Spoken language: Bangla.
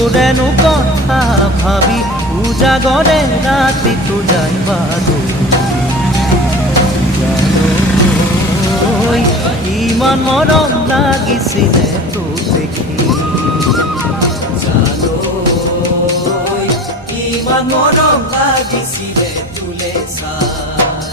তোৰেনো কথা ভাবি উজাগৰে ৰাতিটো যায় বাৰু ইমান মৰম লাগিছিলে তোক দেখি ইমান মৰম লাগিছিলে তোলে চাই